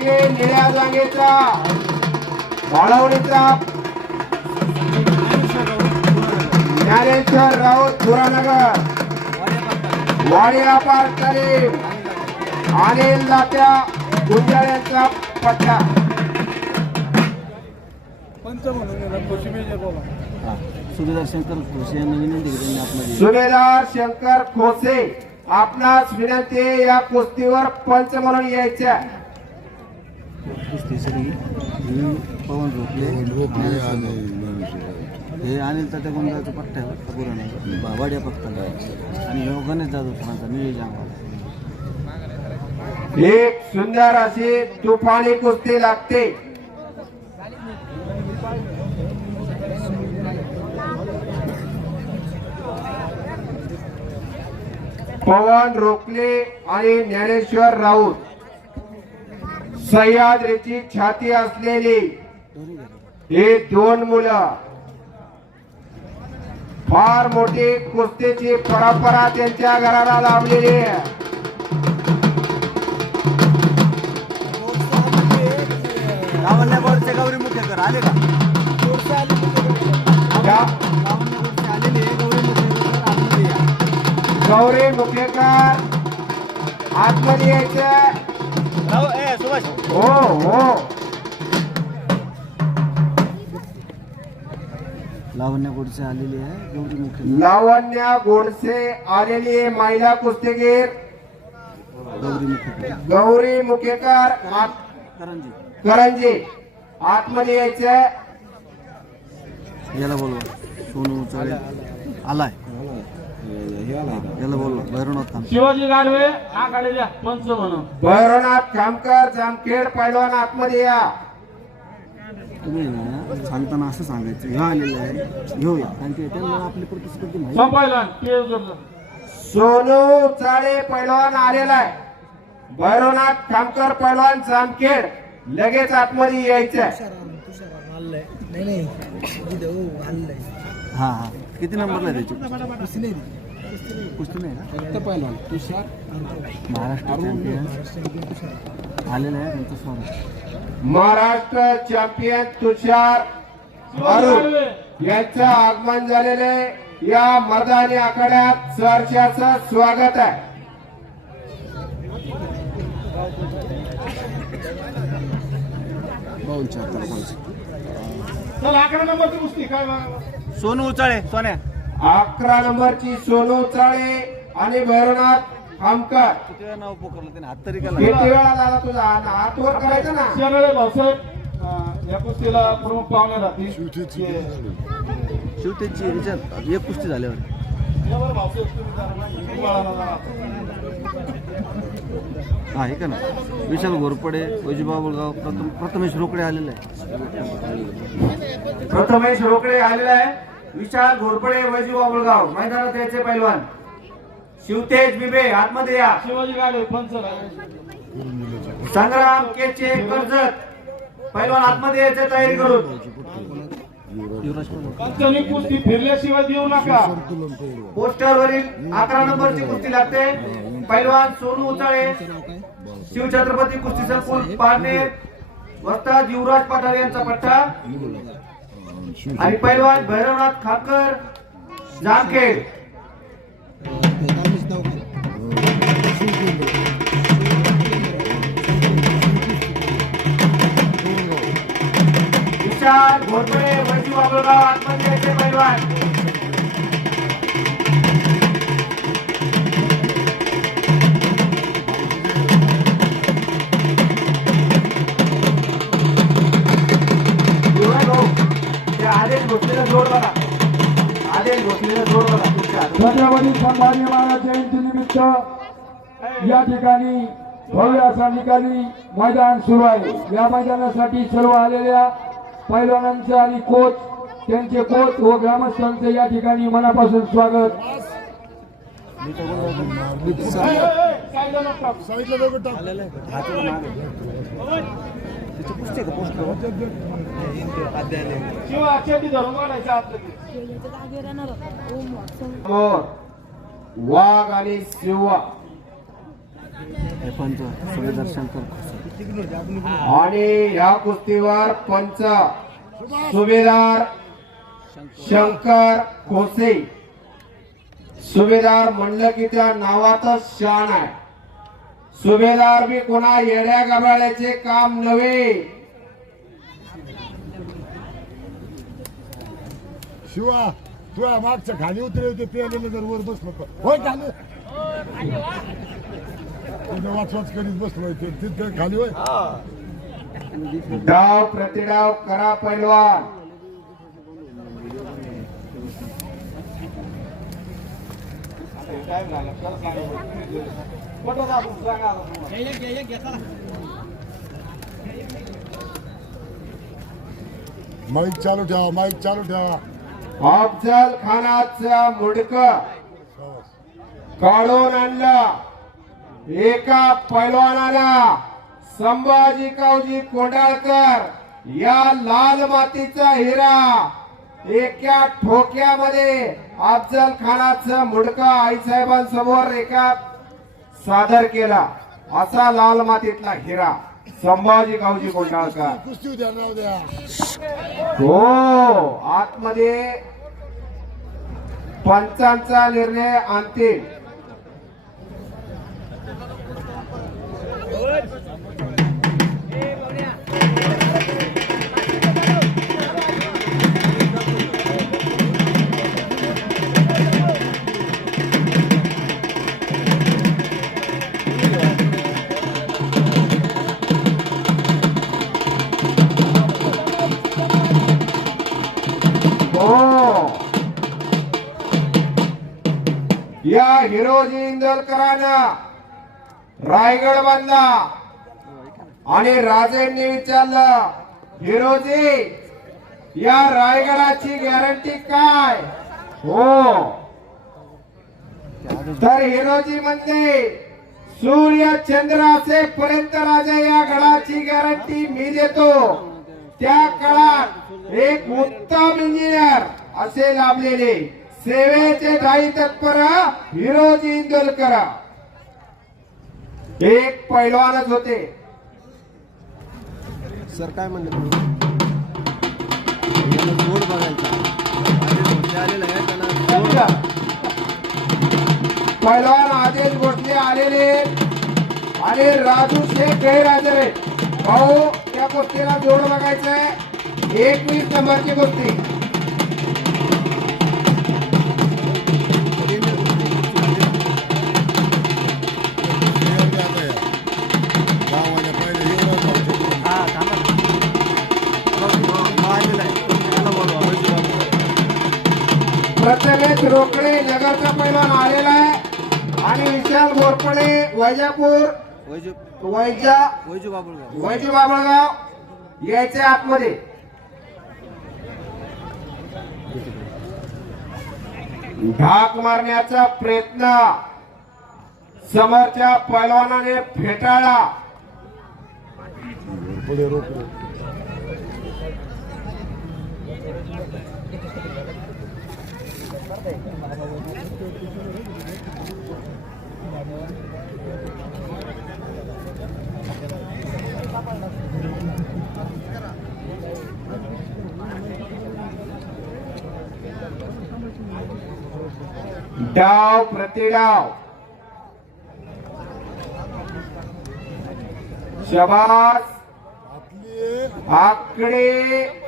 बाकी निळ्या जागेचा वाळवणीचा ज्ञानेश्वर राऊत धुरानगर वाडिया पार्क तालीम अनिल दात्या गुंजाळ्यांचा पट्टा. पंच म्हणून याला कोशिंबीर बोला सुभेदार शंकर यांना विनंती सुभेदार खोसे आपणास विनंती या कुस्तीवर पंच म्हणून यायच्या. कुस्ती सगळी ही पवन रोखले हे अनिल तात्या गुंडाचा पट्टा आहे पुराणा. वाड्या पट्टा आणि ह्यो गणेश जाधव सरांचा निळी जांभा एक सुंदर अशी तुफानी कुस्ती लागते. पवन रोखले आणि ज्ञानेश्वर राऊत. सह्याद्रीची छाती असलेली हे दोन मुलं फार मोठी कुस्तीची परंपरा त्यांच्या घराला लावलेली आहे. गौरी मुखेकर आले का. गौरी मुखेकर आतमध्ये यायचं. हो हो लावण्या गोडचे आलेले आहे. गौरी मुखेकर लावण्या गोडसे आलेली महिला कुस्तीगीर. गौरी मुखेकर गौरी मुखेकर आत- करंजी. करंजी. आतमध्ये यायचं याला बोलवा. सोनू चाळे आलाय. याला भैरवनाथ थांब शिवाजी गाडवे आखाडे द्या पंच म्हणून. भैरवनाथ खामकर जामखेड पैलवान आतमध्ये या. तुम्ही ना सांगताना असं सांगायचं ह्यो आलेला आहे घेऊ या. कारण की त्यांना आपली प्रतिस्पर्धी माहिती सोनू चाळे पैलवान आलेला आहे. भैरवनाथ खामकर पैलवान जामखेड लगेच आतमध्ये यायचं हा हा. किती नंबरला त्याची? कुस्ती नाही का महाराष्ट्र चॅम्पियन आलेला आहे त्यांचं स्वागत. महाराष्ट्र चॅम्पियन तुषार अरुण. यांचं आगमन झालेले या मर्दानी आखाड्यात सहर्षाचं स्वागत आहे. चल कुस्ती काय? सोनू उचाळे सोन्या. अकरा नंबरची सोनू चाळे आणि भैरवनाथ खामकर. किती वेळा नाव पोकरलं त्याने? हात तरी केला किती वेळा झाला तुझा हात वर करायचा ना? शेनाळे भाऊसाहेब. या कुस्तीला प्रमुख पाहुणे राहतील. शिवतेची. ह्याच्यात एक कुस्ती झाल्यावर. हा हे का ना विशाल घोरपडे वैजूबाबुळगाव प्रथम प्रथमेश रोकडे आलेले आहे प्रथमेश रोकडे आलेला आहे. विशाल घोरपडे वैजू बाबुळगाव मैदानात यायचे पैलवान. शिवतेज बिबे आतमध्ये या. शिवाजी गाडवे पंच. संग्राम केचे कर्जत. पैलवान आतमध्ये यायचे तयारी करून. कुस्ती फिरल्याशिवाय देऊ नका. पोस्टर वरील अकरा नंबरची कुस्ती लागते. पैलवान सोनू उचाळे. शिवछत्रपती कुस्ती संकुल पारनेर? वस्ताद युवराज पठार यांचा पट्टा. आणि पैलवान भैरवनाथ खाकर जामखेड. विशाल घोरपडे वैजू बाबुळगाव आत्महत्याचे पैलवान. छत्रपती संभाजी महाराज जयंतीनिमित्त या ठिकाणी भव्य असा निकाली मैदान सुरू आहे. या मैदानासाठी सर्व आलेल्या पैलवानांचे आणि कोच त्यांचे कोच व ग्रामस्थांचे या ठिकाणी मनापासून स्वागत. सांगितलं. वाघ आणि शिवा पंच आणि या कुस्तीवर पंच सुभेदार शंकर कोसे. सुभेदार म्हणलं की त्या नावातच शान आहे. सुभेदार बी कोणा येड्या गबाळ्याचे काम नव्हे. शिवा तू या मागच्या खाली उतरे होते पेलेलं जर वर बसलो तर. होय खाली तुझं वाचवाच करीत बसलोय ते तिथं खाली होय. डाव प्रतिडाव करा पैलवान. माईक चालू ठेवा माईक चालू ठेवा. अफजल खानाचा मुडक काढून आणलं. एका पैलवानाला संभाजी कावजी कोंडाळकर या लाल मातीचा हिरा एका ठोक्यामध्ये अफजल खानाचं मुडका आईसाहेबांसमोर एका सादर केला. असा लाल मातीतला हिरा संभाजी गावजी कोंडाळकर. हो आतमध्ये पंचांचा निर्णय आणतील हिरोजी इंदलकरानं रायगड बांधला आणि राजेंनी विचारलं हिरोजी या रायगडाची गॅरंटी काय? हो. तर हिरोजी म्हणते सूर्य चंद्र असेपर्यंत राजा या गडाची गॅरंटी मी देतो. त्या काळात एक उत्तम इंजिनियर असे लाभलेले. सेवेचे दायी तत्पर हिरोजी इंदोलकर. एक पैलवानच होते. सर काय म्हणले बघायचा आलेला आहे त्यांना पैलवान आदेश भोसले आलेले. आणि राजू शेख गैरहजर आहेत. भाऊ त्या कुस्तीला जोड बघायचंय. एकवीस नंबरची कुस्ती प्रथमेश रोकडे नगरचा पैलवान आलेला आहे. आणि विशाल घोरपडे वैजापूर वैजू वैजा बाबुळगाव. वैजू बाबळगाव यायचे आतमध्ये. ढाक मारण्याचा प्रयत्न. समोरच्या पैलवानाने फेटाळला. डाव प्रतिडाव शबास. आकडे.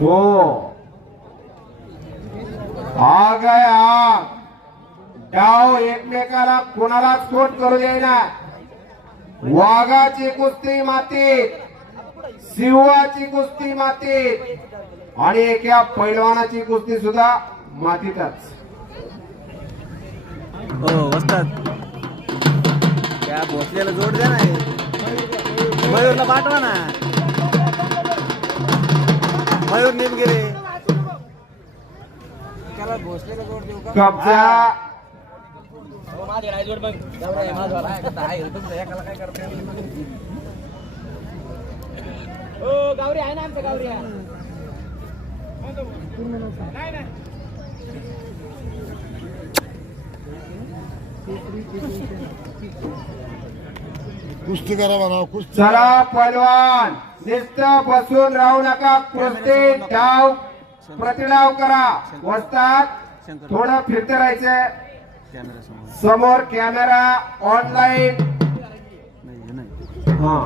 हो. आग आहे आग डाव एकमेकाला कोणालाच कोट करू देईना. वाघाची कुस्ती मातीत सिंहाची कुस्ती मातीत आणि एका पैलवानाची कुस्ती सुद्धा मातीतच. हो वस्तात त्या भोसल्याला जोड द्या ना मयूरला पाठवा ना. मयूर निमगिरे त्याला भोसल्याला जोड देऊ का? कब्जा. कुस्ती करा म्हणा कुस्ती. चला पैलवान निस्त बसून राहू नका. कुस्ती डाव प्रतिडाव करा. वस्तात थोडं फिरते राहायचंय कॅमेरा समोर समोर कॅमेरा ऑनलाईन. हे. हा.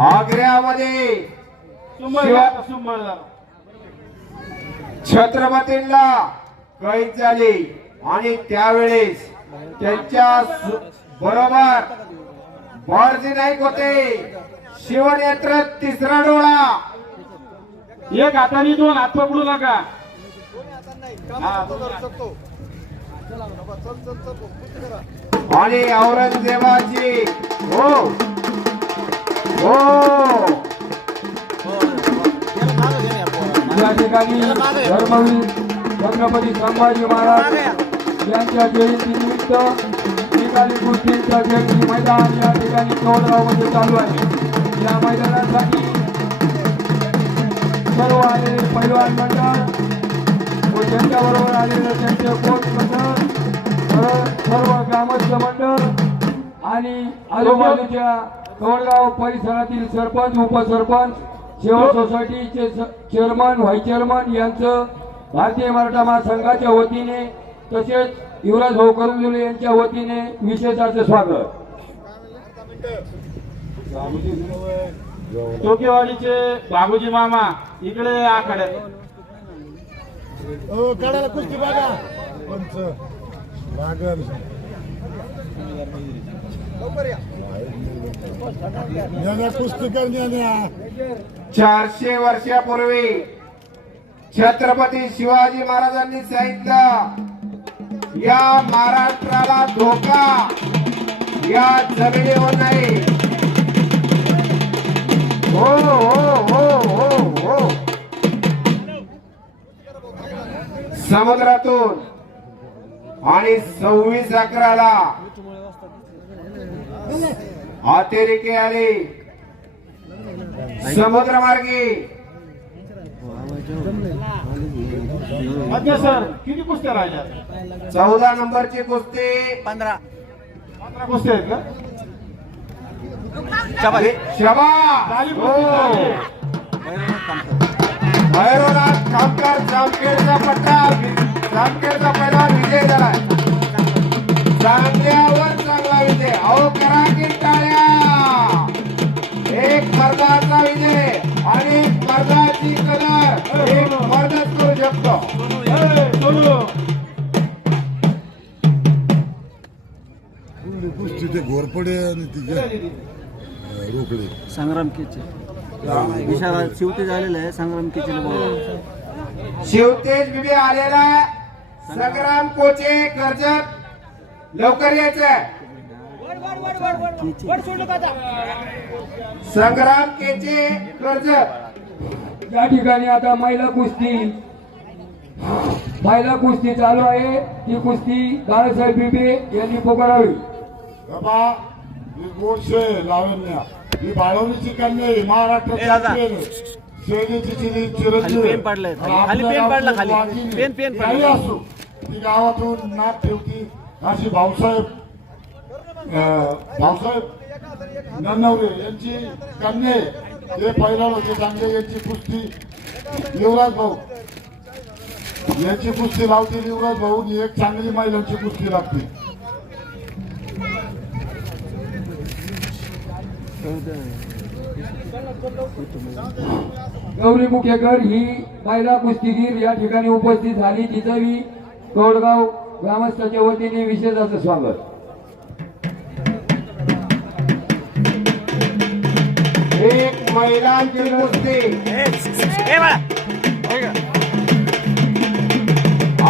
आग्र्यामध्ये झाला. छत्रपतींना कैद झाली. आणि त्यावेळेस त्यांच्या बरोबर बाळजी नाईक होते. शिवनेत्र तिसरा डोळा. एक हाताने दोन हात पकडू नका. आणि औरंगजेबाची हो. हो. ठिकाणी धर्मवीर छत्रपती संभाजी महाराज यांच्या जयंतीनिमित्त निकाली कुस्तीचा जयंती मैदान या ठिकाणी चौदरावमध्ये चालू आहे. या मैदानासाठी सर्व आलेले पैलवान मंडळ व त्यांच्याबरोबर आलेलं त्यांचे कोच मंडळ सर्व- सर्व ग्रामस्थ मंडळ आणि आजूबाजूच्या कवडगाव परिसरातील सरपंच उपसरपंच सेवा सोसायटीचे चेअरमन व्हाईस चेअरमन यांचं भारतीय मराठा महासंघाच्या वतीने तसेच युवराज भाऊ करुंजुले यांच्या वतीने विशेष असं स्वागत. टोकेवाडीचे बाबूजी मामा इकडे बघा पंच लागल याला कुस्ती करण्या चारशे वर्षापूर्वी छत्रपती शिवाजी महाराजांनी सांगितलं या महाराष्ट्राला धोका या जमिनीवर नाही. हो हो हो हो हो. समुद्रातून आणि सव्वीस अकराला अतिरेकी आले समुद्रमार्गी अच्छा सर किती कुस्त्या राहिल्या चौदा नंबरची कुस्ती पंधरा पंधरा कुस्त्या आहेत का शबा झाली. कुस्ती भैरवनाथ कामकर जामखेडचा पट्टा जामखेडचा पहिला विजय झालाय चांगल्यावर चांगला विजय अहो करा की टाळ्या एक मर्दाचा विजय आणि एक मर्दाची कदर. एक मर्दच करू शकतो. ए, सोनू. कुस्ती ते घोरपडे आणि ती रोकडे. संग्राम केचे. विशाल शिवते झालेलं आहे संग्राम केचे शिवतेज बिबी आलेला. संग्राम कोचे कर्जत लवकर यायचं संग्राम केचे कर्जत या ठिकाणी आता महिला कुस्ती. महिला कुस्ती चालू आहे. ती कुस्ती दादासाहेब बिबे यांनी पुकारावी बाबा ही गोडशे लावण्या ही बाळवणीची कन्या आहे महाराष्ट्र चिरंजीव खाली पेन पडलंय. आणि खाली आपल्या पेन पडला गावची खाली. वाघीण आहे. पेन, पेन ती पडला. काही असो. ती गावातून नाक ठेवती. अशी भाऊसाहेब भाऊसाहेब नन्नवरे यांची कन्ये हे पहिला होते चांगले यांची कुस्ती युवराज भाऊ. यांची कुस्ती लावते युवराज भाऊ ही एक चांगली महिलांची कुस्ती लागते गौरी मुखेकर ही महिला कुस्तीगीर या ठिकाणी उपस्थित झाली. तिचंही तोडगाव ग्रामस्थाच्या वतीने विशेष असं स्वागत. एक महिलांची कुस्ती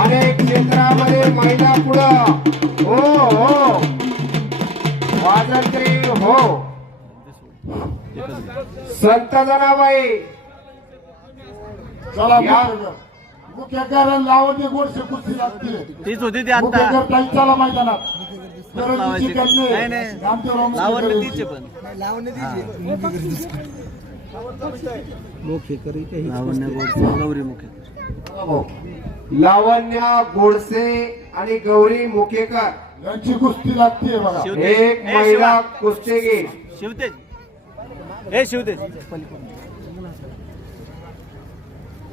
अनेक क्षेत्रामध्ये महिला पुढं. हो हो. स्वातंत्र्य हो. संत जनाबाई चला. मुख्य कारण लावणी गोडशे कुस्ती लागते तीच होती ती आता चला मैदानात. लावायचे. नाही. नाही. तीच लावण्य गोडसे गौरी मुखेकर हो. लावण्या गोडसे आणि गौरी मुखेकर यांची कुस्ती लागतीये बघा शिवतेज. एक महिला शिवा. कुस्तीगीर शिवतेज हे शिवतेज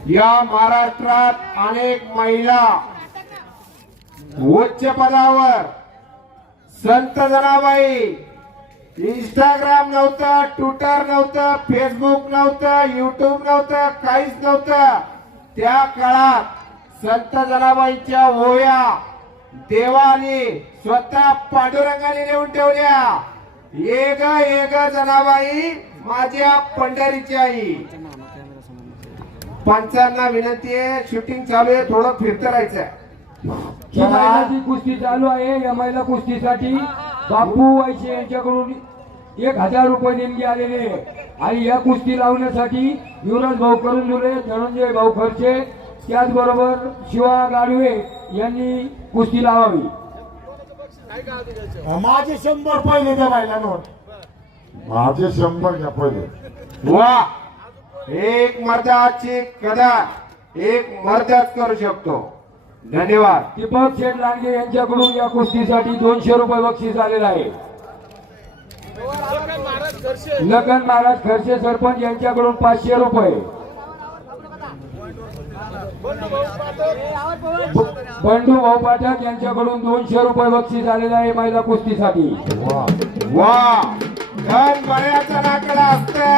या महाराष्ट्रात अनेक महिला उच्च पदावर संत जनाबाई इंस्टाग्राम नव्हतं ट्विटर नव्हतं फेसबुक नव्हतं युट्यूब नव्हतं काहीच नव्हतं. त्या काळात संत जनाबाईंच्या ओव्या देवाने स्वतः पांडुरंगाने नेऊन ठेवल्या. एक एक जनाबाई माझ्या पंढरीची आई. पंचांना विनंती आहे शूटिंग चालू आहे थोडं फिरत राहायचं ही महिलाची कुस्ती चालू आहे. या महिला कुस्तीसाठी बापू वैशे यांच्याकडून एक हजार रुपये देणगी आलेले आहे. आणि या कुस्ती लावण्यासाठी युवराज भाऊ करून जुले धनंजय भाऊ खर्चे त्याचबरोबर शिवा गाडवे यांनी कुस्ती लावावी. माझे शंभर पहिले द्या बायलांवर माझे शंभर घ्या पहिले. वा! एक मर्दाची कदर एक मर्दच करू शकतो. धन्यवाद. दीपक शेठ लांडगे यांच्याकडून या कुस्तीसाठी दोनशे रुपये बक्षीस आलेलं आहे. लखन महाराज खर्चे सरपंच यांच्याकडून पाचशे रुपये. बंडू भाऊ पाठक यांच्याकडून दोनशे रुपये बक्षीस आलेलं आहे महिला कुस्तीसाठी. वा. धन बऱ्याच असते.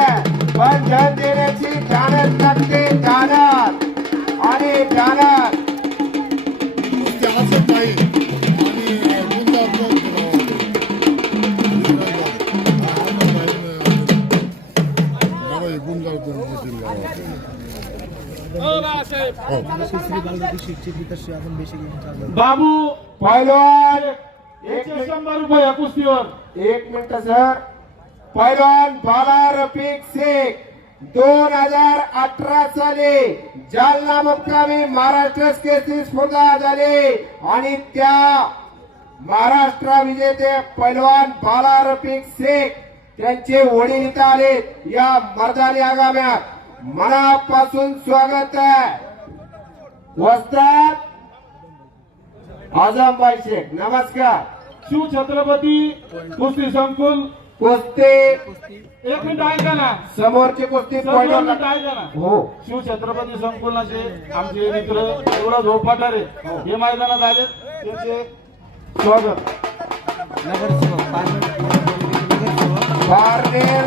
पण धन देण्याची जाणत लागते जाणत आणि जाणत बाबू पहिलवान एक एकशे शंभर रुपये कुस्तीवर. एक मिनिट सर. पहिलवान बाला रफिक शेख दोन हजार अठरा साली जालना मुक्कामी महाराष्ट्र केसरी स्पर्धा झाली. आणि त्या महाराष्ट्र विजेते पैलवान बाला रफिक शेख त्यांचे वडील इथं आले या मर्दानी आगाम्यात. मनापासून स्वागत आहे. वस्तात आझमबाई शेख नमस्कार. शिव छत्रपती कुस्ती संकुल. कुस्ती. एक मिनिट ऐका ना. समोरची कुस्ती सर, दोन मिनिट पॉईंट ऐका ना. हो. शिव छत्रपती संकुलाचे आमचे मित्र युवराज भाऊ पठारे हे मैदानात आले त्यांचे स्वागत. नगरसेवक पारनेर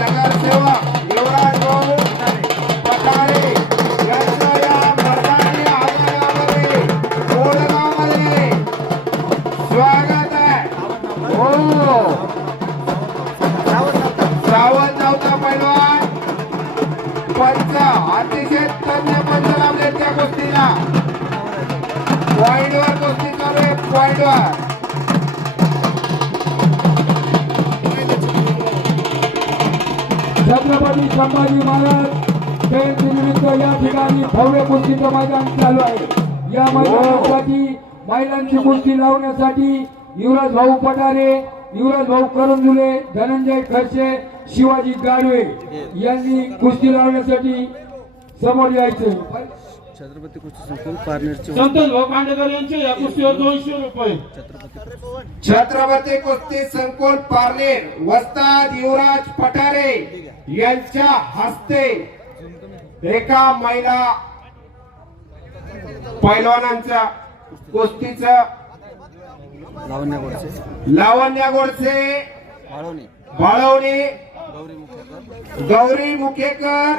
नगरसेवक युवराज भाऊ श्रावण सावंत नव्हता पैलवान पंच अतिशय तज्ञ पंच लावले त्या गोष्टीला पॉइंटवर गोष्टी चालू आहे पॉइंटवर छत्रपती संभाजी महाराज जयंतीनिमित्त या ठिकाणी भव्य कुस्तीचं मैदान चालू आहे. या मैदानासाठी महिलांची कुस्ती लावण्यासाठी युवराज भाऊ पठारे युवराज भाऊ करंजुले धनंजय खर्चे शिवाजी गाडवे यांनी कुस्ती लावण्यासाठी समोर यायचं. छत्रपती कुस्ती संकुल पारनेरचे संतोष भाऊ खांडेकर यांचे या कुस्तीवर दोनशे रुपये. छत्रपती कुस्ती संकुल पारनेर वस्ताद युवराज पठारे यांच्या हस्ते एका महिला पैलवानांच्या कुस्तीचं लावण्या गोडसे लावण्या गोडसे वाळवणे बाळवणे. गौरी मुखेकर. गौरी मुखेकर.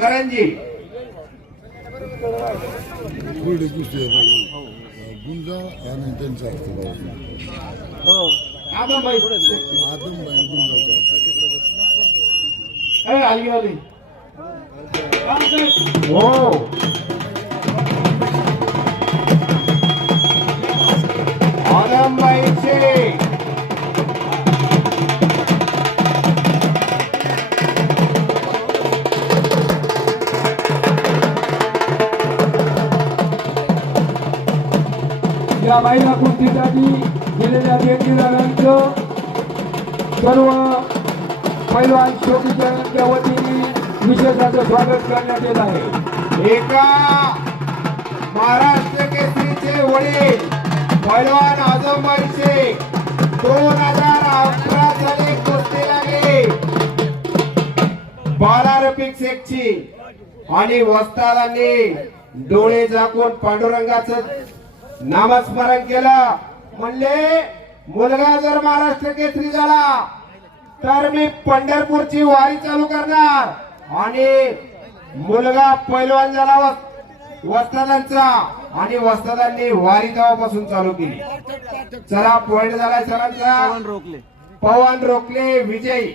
करंजी. गुंजा आणि त्यांचा हो. आदमबाई आदमबाई गुंजाचा रामसाहेब, हो. आदमबाईचे या महिला कुस्तीसाठी दिलेल्या देणगीदारांचं सर्व पैलवान शोकीच्या वतीने विशेषाचं स्वागत करण्यात येत आहे. एका महाराष्ट्र केसरीचे वडील पैलवान दोन हजार अकरा साली कुस्ती लागली. बाला रफिक शेखची आणि वस्तादांनी डोळे झाकून पांडुरंगाचं नामस्मरण केलं. म्हणले मुलगा जर महाराष्ट्र केसरी झाला तर मी पंढरपूरची वारी चालू करणार. आणि मुलगा पैलवान झाला वस- वस्तादांचा. आणि वस्तादांनी वारी तेव्हापासून चालू केली. चला पॉइंट झालाय सरांचा पवन रोखले. पवन रोखले विजयी.